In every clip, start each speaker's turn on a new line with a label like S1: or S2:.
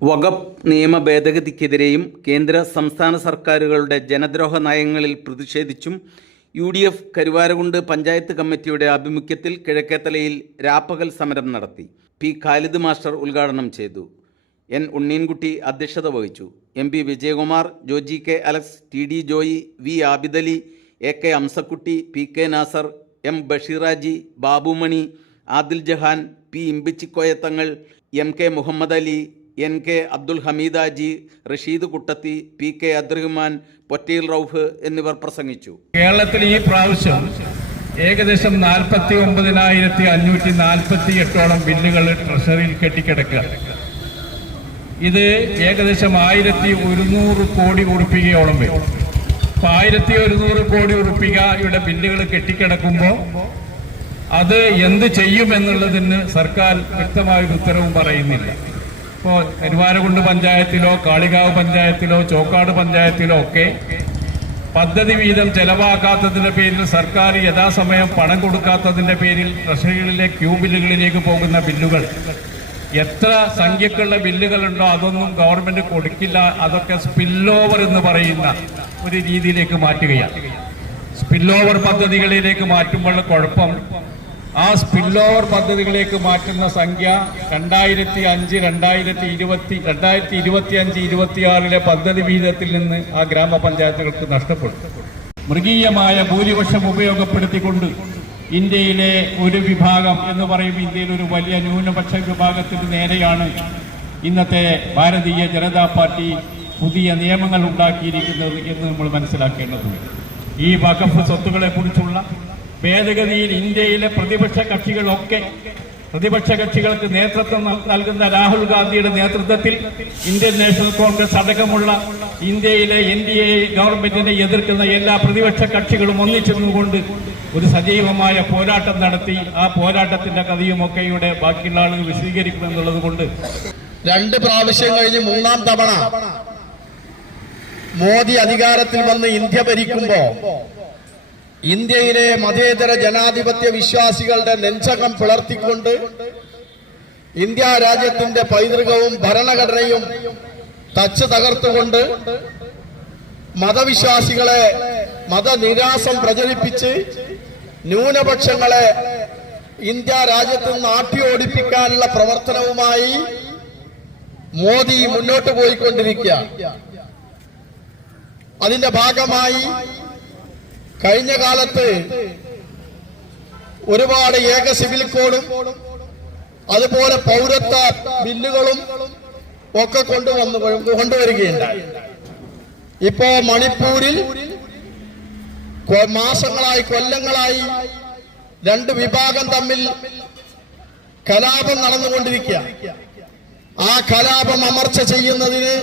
S1: വഖഫ് നിയമ ഭേദഗതിക്കെതിരെയും കേന്ദ്ര സംസ്ഥാന സർക്കാരുകളുടെ ജനദ്രോഹ നയങ്ങളിൽ പ്രതിഷേധിച്ചും U D F Karuvarakundu panchayat കമ്മിറ്റിയുടെ ആഭിമുഖ്യത്തിൽ കിഴക്കേത്തലയിൽ രാപ്പകൽ സമരം നടത്തി. പി ഖാലിദ് മാസ്റ്റർ ഉദ്ഘാടനം ചെയ്തു. എൻ ഉണ്ണീൻകുട്ടി അധ്യക്ഷത വഹിച്ചു. M P Vijayakumar Joji K Alex T D Joy V Abidali A K Amsakutty P K Nasar M Basheer Haji Babumani Adil Jahan P Imbichikoya Thangal M K Muhammad Ali N K Abdul Hameed Haji Rasheed Kuttathi P K Abdurahman Potteel Rauf എന്നിവർ പ്രസംഗിച്ചു.
S2: കേരളത്തിൽ ഈ പ്രാവശ്യം ഏകദേശം നാൽപ്പത്തി ഒമ്പതിനായിരത്തി അഞ്ഞൂറ്റി നാൽപ്പത്തി എട്ടോളം ബില്ലുകൾ ട്രഷറിയിൽ കെട്ടിക്കിടക്കുക. ഇത് ഏകദേശം ആയിരത്തി ഒരുന്നൂറ് കോടി ഉറുപ്പികയോളം വരും. അപ്പൊ ആയിരത്തി ഒരുന്നൂറ് കോടി ഉറുപ്പികയുടെ ബില്ലുകൾ കെട്ടിക്കിടക്കുമ്പോൾ അത് എന്ത് ചെയ്യുമെന്നുള്ളതിന് സർക്കാർ വ്യക്തമായൊരു ഉത്തരവും പറയുന്നില്ല. ഇപ്പോൾ കരുവാരകുണ്ട് പഞ്ചായത്തിലോ കാളികാവ് പഞ്ചായത്തിലോ ചോക്കാട് പഞ്ചായത്തിലോ ഒക്കെ പദ്ധതി വീതം ചെലവാക്കാത്തതിന്റെ പേരിൽ സർക്കാർ യഥാസമയം പണം കൊടുക്കാത്തതിന്റെ പേരിൽ ട്രഷറികളിലെ ക്യൂ ബില്ലുകളിലേക്ക് പോകുന്ന ബില്ലുകൾ. എത്ര സംഖ്യക്കുള്ള ബില്ലുകളുണ്ടോ അതൊന്നും ഗവൺമെന്റ് കൊടുക്കില്ല. അതൊക്കെ സ്പില്ലോവർ എന്ന് പറയുന്ന ഒരു രീതിയിലേക്ക് മാറ്റുകയാണ്. സ്പില്ലോവർ പദ്ധതികളിലേക്ക് മാറ്റുമ്പോൾ കുഴപ്പം ആ സ്പില്ലോവർ പദ്ധതികളിലേക്ക് മാറ്റുന്ന സംഖ്യ രണ്ടായിരത്തി അഞ്ച് രണ്ടായിരത്തി ഇരുപത്തി രണ്ടായിരത്തി ഇരുപത്തി അഞ്ച് ഇരുപത്തിയാറിലെ പദ്ധതി വിഹിതത്തിൽ നിന്ന് ആ ഗ്രാമപഞ്ചായത്തുകൾക്ക് നഷ്ടപ്പെട്ടു. മൃഗീയമായ ഭൂരിപക്ഷം ഉപയോഗപ്പെടുത്തിക്കൊണ്ട് ഇന്ത്യയിലെ ഒരു വിഭാഗം എന്ന് പറയുമ്പോൾ ഇന്ത്യയിൽ ഒരു വലിയ ന്യൂനപക്ഷ വിഭാഗത്തിന് നേരെയാണ് ഇന്നത്തെ ഭാരതീയ ജനതാ പാർട്ടി പുതിയ നിയമങ്ങൾ ഉണ്ടാക്കിയിരിക്കുന്നത് എന്ന് നമ്മൾ മനസ്സിലാക്കേണ്ടതുണ്ട്. ഈ വകഫ് സ്വത്തുക്കളെ കുറിച്ചുള്ള ഭേദഗതിയിൽ ഇന്ത്യയിലെ പ്രതിപക്ഷ കക്ഷികളൊക്കെ പ്രതിപക്ഷ കക്ഷികൾക്ക് നേതൃത്വം നൽകുന്ന രാഹുൽ ഗാന്ധിയുടെ നേതൃത്വത്തിൽ ഇന്ത്യൻ നാഷണൽ കോൺഗ്രസ് അടക്കമുള്ള ഇന്ത്യയിലെ എൻ ഡി എ ഗവൺമെന്റിനെ എതിർക്കുന്ന എല്ലാ പ്രതിപക്ഷ കക്ഷികളും ഒന്നിച്ചിരുന്നുകൊണ്ട് ഒരു സജീവമായ പോരാട്ടം നടത്തി ആ പോരാട്ടത്തിന്റെ കഥയുമൊക്കെ ഇവിടെ ബാക്കിയുള്ള ആളുകൾ വിശദീകരിക്കുമെന്നുള്ളത് കൊണ്ട്
S3: രണ്ട് പ്രാവശ്യം കഴിഞ്ഞ് മൂന്നാം തവണ മോദി അധികാരത്തിൽ വന്ന് ഇന്ത്യ ഭരിക്കുമ്പോ ഇന്ത്യയിലെ മതേതര ജനാധിപത്യ വിശ്വാസികളുടെ നെഞ്ചകം പിളർത്തിക്കൊണ്ട് ഇന്ത്യ രാജ്യത്തിന്റെ പൈതൃകവും ഭരണഘടനയും തച്ച് തകർത്തുകൊണ്ട് മതവിശ്വാസികളെ മതനിരാസം പ്രചരിപ്പിച്ച് ന്യൂനപക്ഷങ്ങളെ ഇന്ത്യ രാജ്യത്ത് നിന്ന് ആട്ടിയോടിപ്പിക്കാനുള്ള പ്രവർത്തനവുമായി മോദി മുന്നോട്ട് പോയിക്കൊണ്ടിരിക്കുക അതിന്റെ ഭാഗമായി കഴിഞ്ഞ കാലത്ത് ഒരുപാട് ഏക സിവിൽ കോഡും അതുപോലെ പൗരത്വ ബില്ലുകളും ഒക്കെ കൊണ്ടുവന്ന് കൊണ്ടുവരികയുണ്ടായി. ഇപ്പോ മണിപ്പൂരിൽ മാസങ്ങളായി കൊല്ലങ്ങളായി രണ്ട് വിഭാഗം തമ്മിൽ കലാപം നടന്നുകൊണ്ടിരിക്കുക ആ കലാപം അമർച്ച ചെയ്യുന്നതിന്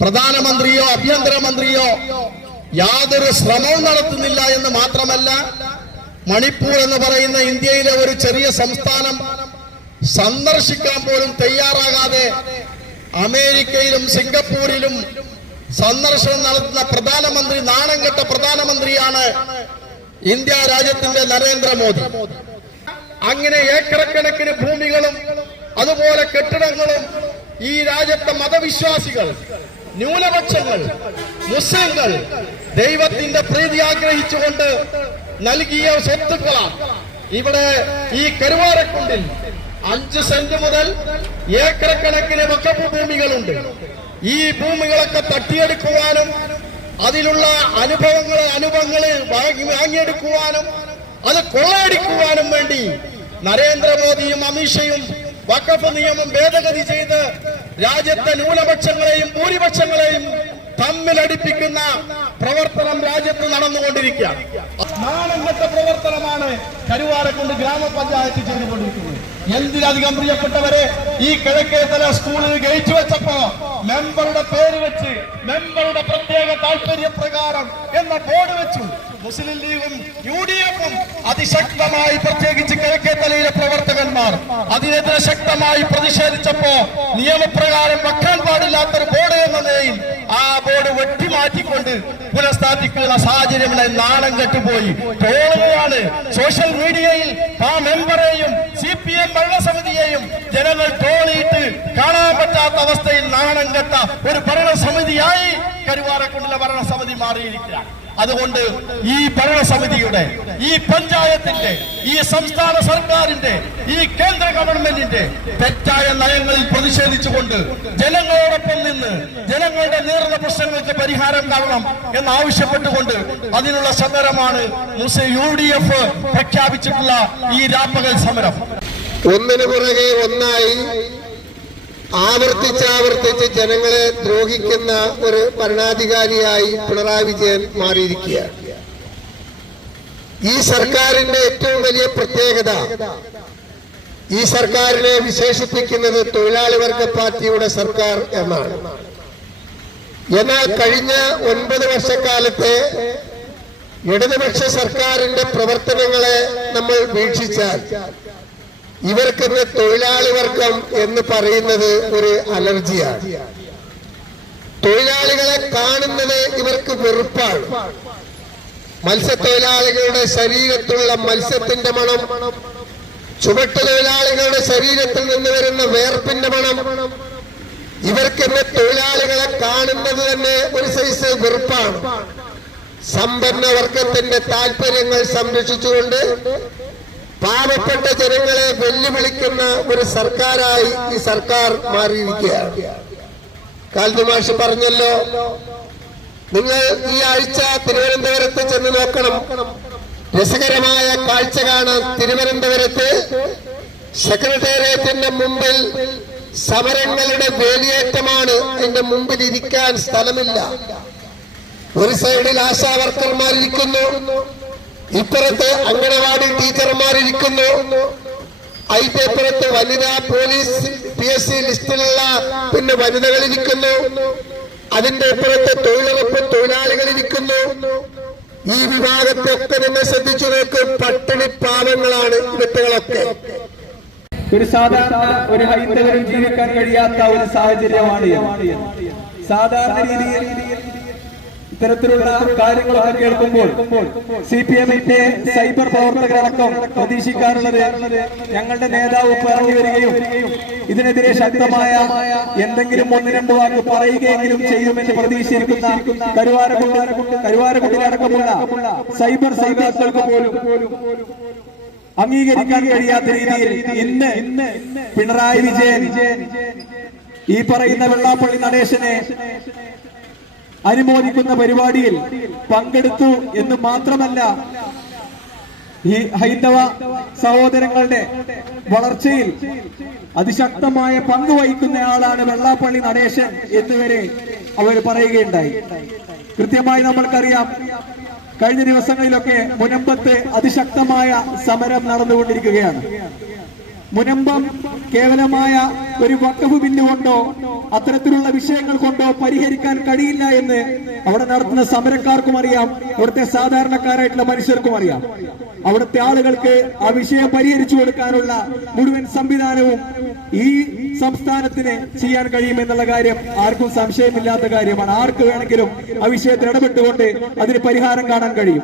S3: പ്രധാനമന്ത്രിയോ ആഭ്യന്തരമന്ത്രിയോ യാതൊരു ശ്രമവും നടത്തുന്നില്ല എന്ന് മാത്രമല്ല മണിപ്പൂർ എന്ന് പറയുന്ന ഇന്ത്യയിലെ ഒരു ചെറിയ സംസ്ഥാനം സന്ദർശിക്കാൻ പോലും തയ്യാറാകാതെ അമേരിക്കയിലും സിംഗപ്പൂരിലും സന്ദർശനം നടത്തുന്ന പ്രധാനമന്ത്രി നാണം കെട്ട പ്രധാനമന്ത്രിയാണ് ഇന്ത്യ രാജ്യത്തിന്റെ നരേന്ദ്രമോദി. അങ്ങനെ ഏക്കറക്കണക്കിന് ഭൂമികളും അതുപോലെ കെട്ടിടങ്ങളും ഈ രാജ്യത്തെ മതവിശ്വാസികൾ ന്യൂനപക്ഷങ്ങൾ മുസ്ലിങ്ങൾ ദൈവത്തിന്റെ പ്രീതി ആഗ്രഹിച്ചുകൊണ്ട് നൽകിയ സ്വത്തുക്കളാണ്. ഇവിടെ ഈ കരുവാരക്കുണ്ടിൽ അഞ്ച് സെന്റ് മുതൽ ഏക്കരക്കണക്കിന് വക്കപ്പ് ഭൂമികളുണ്ട്. ഈ ഭൂമികളൊക്കെ തട്ടിയെടുക്കുവാനും അതിലുള്ള അനുഭവങ്ങളെ അനുഭവങ്ങളെ വാങ്ങിയെടുക്കുവാനും അത് കൊള്ളയടിക്കുവാനും വേണ്ടി നരേന്ദ്രമോദിയും അമിത്ഷയും വക്കഫ് നിയമം ഭേദഗതി ചെയ്ത് രാജ്യത്തെ ന്യൂനപക്ഷങ്ങളെയും ഭൂരിപക്ഷങ്ങളെയും തമ്മിലടിപ്പിക്കുന്ന പ്രവർത്തനം രാജ്യത്ത് നടന്നുകൊണ്ടിരിക്കുക നാണംകെട്ട പ്രവർത്തനമാണ് കരുവാരക്കുണ്ട് ഗ്രാമപഞ്ചായത്ത് ചെയ്തുകൊണ്ടിരിക്കുന്നത്. എന്തിനധികം പ്രിയപ്പെട്ടവരെ ഈ കിഴക്കേതല സ്കൂളിൽ ഗേറ്റ് വെച്ചപ്പോ മെമ്പറുടെ പേര് വെച്ച് മെമ്പറുടെ പ്രത്യേക താല്പര്യ പ്രകാരം എന്ന ബോർഡ് വെച്ചു. മുസ്ലിം ലീഗും യു ഡി എഫും അതിശക്തമായി പ്രത്യേകിച്ച് കിഴക്കേത്തലയിലെ പ്രവർത്തകന്മാർ അതിനെതിരെ ശക്തമായി പ്രതിഷേധിച്ചപ്പോ നിയമപ്രകാരം വെക്കാൻ പാടില്ലാത്തൊരു ബോർഡ് എന്ന നിലയിൽ ആ ബോർഡ് വെട്ടിമാറ്റിക്കൊണ്ട് പുനഃസ്ഥാപിക്കുന്ന സാഹചര്യമുള്ള നാണം കെട്ടുപോയി. തോളുകയാണ് സോഷ്യൽ മീഡിയയിൽ ആ മെമ്പറേയും സി പി എം ഭരണസമിതിയെയും ജനങ്ങൾ തോളിയിട്ട് കാണാൻ പറ്റാത്ത അവസ്ഥയിൽ നാണം കെട്ട ഒരു ഭരണസമിതി മാറിയിരിക്കുകയാണ്. അതുകൊണ്ട് ഈ ഭരണസമിതിയുടെ ഈ പഞ്ചായത്തിന്റെ ഈ സംസ്ഥാന സർക്കാരിന്റെ ഈ കേന്ദ്ര ഗവൺമെന്റിന്റെ തെറ്റായ നയങ്ങളിൽ പ്രതിഷേധിച്ചുകൊണ്ട് ജനങ്ങളോടൊപ്പം നിന്ന് ജനങ്ങളുടെ നേർന്ന പ്രശ്നങ്ങൾക്ക് പരിഹാരം കാണണം എന്നാവശ്യപ്പെട്ടുകൊണ്ട് അതിനുള്ള സമരമാണ് മുസ്ലിം യു ഡി എഫ് പ്രഖ്യാപിച്ചിട്ടുള്ള ഈ രാപ്പകൽ സമരം.
S4: ഒന്നിനു പുറകെ ഒന്നായി ആവർത്തിച്ചാവർത്തിച്ച് ജനങ്ങളെ ദ്രോഹിക്കുന്ന ഒരു ഭരണാധികാരിയായി പിണറായി വിജയൻ മാറിയിരിക്കുകയാണ്. ഈ സർക്കാരിന്റെ ഏറ്റവും വലിയ പ്രത്യേകത ഈ സർക്കാരിനെ വിശേഷിപ്പിക്കുന്നത് തൊഴിലാളി വർഗ പാർട്ടിയുടെ സർക്കാർ എന്നാണ്. എന്നാൽ കഴിഞ്ഞ ഒൻപത് വർഷക്കാലത്തെ ഇടതുപക്ഷ സർക്കാരിന്റെ പ്രവർത്തനങ്ങളെ നമ്മൾ വീക്ഷിച്ചാൽ ഇവർക്കിന്ന് തൊഴിലാളി വർഗം എന്ന് പറയുന്നത് ഒരു അലർജിയാണ്. തൊഴിലാളികളെ കാണുന്നത് ഇവർക്ക് വെറുപ്പാണ്. മത്സ്യത്തൊഴിലാളികളുടെ ശരീരത്തിലുള്ള മത്സ്യത്തിന്റെ മണം ചുവട്ടുതൊഴിലാളികളുടെ ശരീരത്തിൽ നിന്ന് വരുന്ന വേർപ്പിന്റെ മണം ഇവർക്കെന്ന് തൊഴിലാളികളെ കാണുന്നത് തന്നെ ഒരു സൈസ് വെറുപ്പാണ്. സമ്പന്ന വർഗത്തിന്റെ താല്പര്യങ്ങൾ സംരക്ഷിച്ചുകൊണ്ട് പാവപ്പെട്ട ജനങ്ങളെ വെല്ലുവിളിക്കുന്ന ഒരു സർക്കാരായി ഈ സർക്കാർ മാറിയിരിക്കുകയാണ്. കാൽതു മാഷ് പറഞ്ഞല്ലോ നിങ്ങൾ ഈ ആഴ്ച തിരുവനന്തപുരത്ത് ചെന്ന് നോക്കണം. രസകരമായ കാഴ്ച കാണാൻ തിരുവനന്തപുരത്ത് സെക്രട്ടേറിയറ്റിന്റെ മുമ്പിൽ സമരങ്ങളുടെ വേലിയേറ്റമാണ്. അതിന്റെ മുമ്പിൽ ഇരിക്കാൻ സ്ഥലമില്ല. ഒരു സൈഡിൽ ആശാ വർക്കർമാരിരിക്കുന്നു. ഇപ്പുറത്ത് അംഗനവാടി ടീച്ചർമാരിരിക്കുന്നു. അതിന്റെ വനിതാ പോലീസ് പി എസ് സി ലിസ്റ്റിലുള്ള പിന്നെ വനിതകളിരിക്കുന്നു. അതിന്റെ ഇപ്പുറത്ത് തൊഴിലുറപ്പ് തൊഴിലാളികളിരിക്കുന്നു. ഈ വിഭാഗത്തെ ഒക്കെ നിങ്ങൾ ശ്രദ്ധിച്ചു നോക്ക് പട്ടിണി പാവങ്ങളാണ് വ്യക്തികളൊക്കെ
S5: ഒരു സാധാരണ ഒരു ഹൈന്ദവരും ജീവിക്കാൻ കഴിയാത്ത ഒരു സാഹചര്യമാണ്. സാധാരണ രീതിയിൽ ഇത്തരത്തിലുള്ള കാര്യങ്ങളൊക്കെ കേൾക്കുമ്പോൾ സി പി എമ്മിന്റെ സൈബർ പ്രവർത്തകരടക്കം പ്രതീക്ഷിക്കാറുള്ളത് ഞങ്ങളുടെ നേതാവ് പറഞ്ഞു വരികയും ഇതിനെതിരെ ശക്തമായ എന്തെങ്കിലും ഒന്ന് രണ്ട് വാക്ക് പറയുകയെങ്കിലും ചെയ്യുമെന്ന് പ്രതീക്ഷിച്ചിരിക്കുന്ന കരുവാരക്കുണ്ട് കരുവാരക്കുണ്ടിലടക്കമുള്ള സൈബർ സൈബാക്കൾക്ക് പോലും അംഗീകരിക്കാൻ കഴിയാത്ത രീതിയിൽ ഇന്ന് പിണറായി വിജയൻ ഈ പറയുന്ന വെള്ളാപ്പള്ളി നടേശനെ അനുമോദിക്കുന്ന പരിപാടിയിൽ പങ്കെടുത്തു എന്ന് മാത്രമല്ല ഈ ഹൈന്ദവ സഹോദരങ്ങളുടെ വളർച്ചയിൽ അതിശക്തമായ പങ്ക് വഹിക്കുന്ന ആളാണ് വെള്ളാപ്പള്ളി നടേശൻ എന്നുവരെ അവർ പറയുകയുണ്ടായി. കൃത്യമായി നമ്മൾക്കറിയാം കഴിഞ്ഞ ദിവസങ്ങളിലൊക്കെ മുനമ്പത്ത് അതിശക്തമായ സമരം നടന്നുകൊണ്ടിരിക്കുകയാണ്. മുനമ്പം കേവലമായ ഒരു വക്കഫ് ബില്ല് കൊണ്ടോ അത്തരത്തിലുള്ള വിഷയങ്ങൾ കൊണ്ടോ പരിഹരിക്കാൻ കഴിയില്ല എന്ന് അവിടെ നടത്തുന്ന സമരക്കാർക്കും അറിയാം. അവിടുത്തെ സാധാരണക്കാരായിട്ടുള്ള മനുഷ്യർക്കും അറിയാം. അവിടുത്തെ ആളുകൾക്ക് ആ വിഷയം പരിഹരിച്ചു കൊടുക്കാനുള്ള മുഴുവൻ സംവിധാനവും ഈ സംസ്ഥാനത്തിന് ചെയ്യാൻ കഴിയുമെന്നുള്ള കാര്യം ആർക്കും സംശയമില്ലാത്ത കാര്യമാണ്. ആർക്ക് വേണമെങ്കിലും ആ വിഷയത്തിൽ ഇടപെട്ടുകൊണ്ട് അതിന് പരിഹാരം കാണാൻ കഴിയും.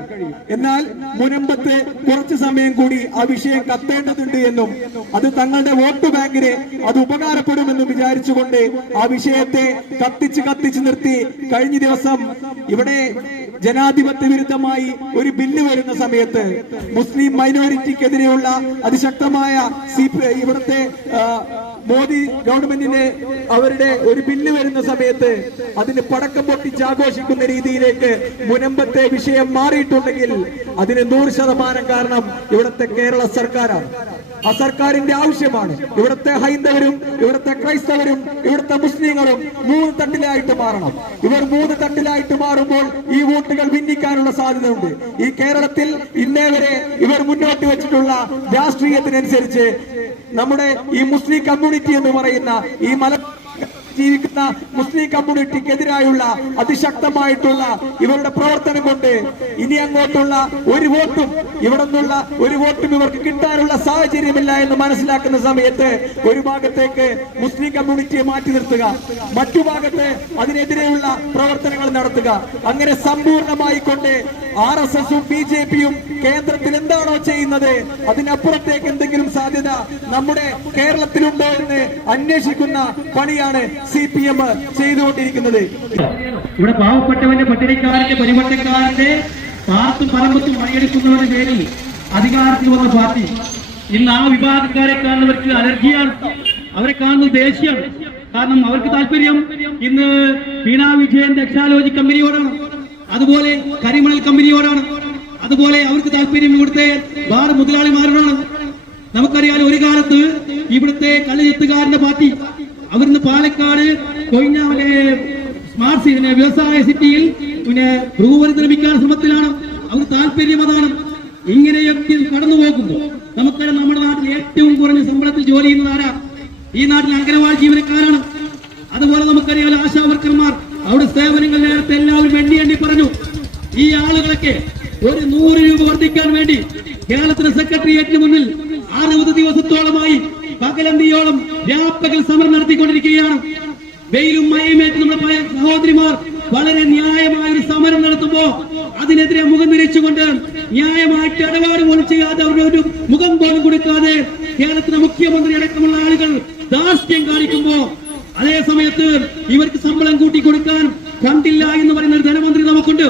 S5: എന്നാൽ മുനമ്പത്ത് കുറച്ച് സമയം കൂടി ആ വിഷയം കത്തേണ്ടതുണ്ട് എന്നും അത് തങ്ങളുടെ വോട്ട് ബാങ്കിന് അത് ഉപകാരപ്പെടുമെന്ന് വിചാരിച്ചുകൊണ്ട് ആ വിഷയത്തെ കത്തിച്ച് കത്തിച്ച് നിർത്തി കഴിഞ്ഞ ദിവസം ഇവിടെ ജനാധിപത്യ വിരുദ്ധമായി ഒരു ബില്ല് വരുന്ന സമയത്ത് മുസ്ലിം മൈനോറിറ്റിക്കെതിരെയുള്ള അതിശക്തമായ സി ഇവിടുത്തെ മോദി ഗവൺമെന്റിന്റെ അവരുടെ ഒരു ബില്ല് വരുന്ന സമയത്ത് അതിന് പടക്കം പൊട്ടിച്ച് ആഘോഷിക്കുന്ന രീതിയിലേക്ക് മുനമ്പത്തെ വിഷയം മാറിയിട്ടുണ്ടെങ്കിൽ അതിന് നൂറ് ശതമാനം കാരണം ഇവിടുത്തെ കേരള സർക്കാരാണ്. ആ സർക്കാരിന്റെ ആവശ്യമാണ്. ഇവിടുത്തെ ഹൈന്ദവരും ഇവിടുത്തെ ക്രൈസ്തവരും ഇവിടുത്തെ മുസ്ലിങ്ങളും മൂന്ന് തട്ടിലായിട്ട് മാറണം. ഇവർ മൂന്ന് തട്ടിലായിട്ട് മാറുമ്പോൾ ഈ വോട്ടുകൾ ഭിന്നിക്കാനുള്ള സാധ്യതയുണ്ട്. ഈ കേരളത്തിൽ ഇന്നേ വരെ ഇവർ മുന്നോട്ട് വെച്ചിട്ടുള്ള രാഷ്ട്രീയത്തിനനുസരിച്ച് നമ്മുടെ ഈ മുസ്ലിം കമ്മ്യൂണിറ്റി എന്ന് പറയുന്ന ഈ മല ജീവിക്കുന്ന മുസ്ലിം കമ്മ്യൂണിറ്റിക്കെതിരായുള്ള അതിശക്തമായിട്ടുള്ള ഇവരുടെ പ്രവർത്തനം കൊണ്ട് ഇനി അങ്ങോട്ടുള്ള ഒരു വോട്ടും ഇവിടെ നിന്നുള്ള ഒരു വോട്ടും ഇവർക്ക് കിട്ടാനുള്ള സാഹചര്യമില്ല എന്ന് മനസ്സിലാക്കുന്ന സമയത്ത് ഒരു ഭാഗത്തേക്ക് മുസ്ലിം കമ്മ്യൂണിറ്റിയെ മാറ്റി നിർത്തുക. മറ്റു ഭാഗത്ത് അതിനെതിരെയുള്ള പ്രവർത്തനങ്ങൾ നടത്തുക. അങ്ങനെ സമ്പൂർണമായി കൊണ്ട് ആർ എസ് എസും ബി ജെ പിയും കേന്ദ്രത്തിൽ എന്താണോ ചെയ്യുന്നത്? അതിനപ്പുറത്തേക്ക് എന്തെങ്കിലും സാധ്യത നമ്മുടെ കേരളത്തിലുണ്ടോ എന്ന് അന്വേഷിക്കുന്ന പണിയാണ്
S6: സി പി എം ചെയ്തുകൊണ്ടിരിക്കുന്നത്.
S7: ഇവിടെ പാവപ്പെട്ടവന്റെ പട്ടിണിക്കാരന്റെ പരിവട്ടക്കാരന്റെ പാർത്തും പറമ്പത്തും പണിയെടുക്കുന്നവരുടെ പേരിൽ അധികാരത്തിൽ വന്ന പാർട്ടി ഇന്ന് ആ വിഭാഗക്കാരെ കാണുന്നവർക്ക് അലർജിയാണ്. അവരെ കാണുന്നത് ദേഷ്യമാണ്. കാരണം അവർക്ക് താല്പര്യം ഇന്ന് വീണാ വിജയൻ രക്ഷാലോചി കമ്പനിയോടാണ്. അതുപോലെ കരിമണൽ കമ്പനിയോടാണ്. അതുപോലെ അവർക്ക് താല്പര്യം ഇവിടുത്തെ ബാർ മുതലാളിമാരോടാണ്. നമുക്കറിയാം ഒരു കാലത്ത് ഇവിടുത്തെ കള്ളിയെത്തുകാരന്റെ പാർട്ടി അവിടുന്ന് പാലക്കാട് കൊയിഞ്ഞാമലെ സ്മാർട്ട് സിറ്റി വ്യവസായ സിറ്റിയിൽ പിന്നെ ബ്രൂവറി നിർമ്മിക്കാൻ ശ്രമത്തിലാണ്. അവർ താല്പര്യം അതാണ്. ഇങ്ങനെയൊക്കെ കടന്നു പോകുമ്പോൾ നമുക്കറിയാം നമ്മുടെ നാട്ടിൽ ഏറ്റവും കുറഞ്ഞ ശമ്പളത്തിൽ ജോലി ചെയ്യുന്നത് ആരാ? ഈ നാട്ടിൽ അംഗനവാടി ജീവനക്കാരാണ്. അതുപോലെ നമുക്കറിയാം ആശാ വർക്കർമാർ അവിടെ സേവനങ്ങൾ നേരത്തെ എല്ലാവരും ഈ ആളുകളൊക്കെ ഒരു നൂറ് രൂപ വർദ്ധിക്കാൻ വേണ്ടി കേരളത്തിലെ സെക്രട്ടേറിയറ്റിന് മുന്നിൽ അറുപത് ദിവസത്തോളമായി പകലന്തിയോളം വ്യാപകൽ സമരം നടത്തിക്കൊണ്ടിരിക്കുകയാണ്. വെയിലും മയമേറ്റ് നമ്മുടെ സഹോദരിമാർ വളരെ ന്യായമായ ഒരു സമരം നടത്തുമ്പോ അതിനെതിരെ മുഖം തിരിച്ചുകൊണ്ട് ന്യായമായിട്ട് ഇടപാട് പോലും ചെയ്യാതെ അവരുടെ ഒരു മുഖം പോലും കൊടുക്കാതെ കേരളത്തിലെ മുഖ്യമന്ത്രി അടക്കമുള്ള ആളുകൾ ദാർഷ്ട്യം കാണിക്കുമ്പോ അതേ സമയത്ത് ഇവർക്ക് ശമ്പളം കൂട്ടി കൊടുക്കാൻ കണ്ടില്ല എന്ന് പറയുന്ന ധനമന്ത്രി നമുക്കുണ്ട്.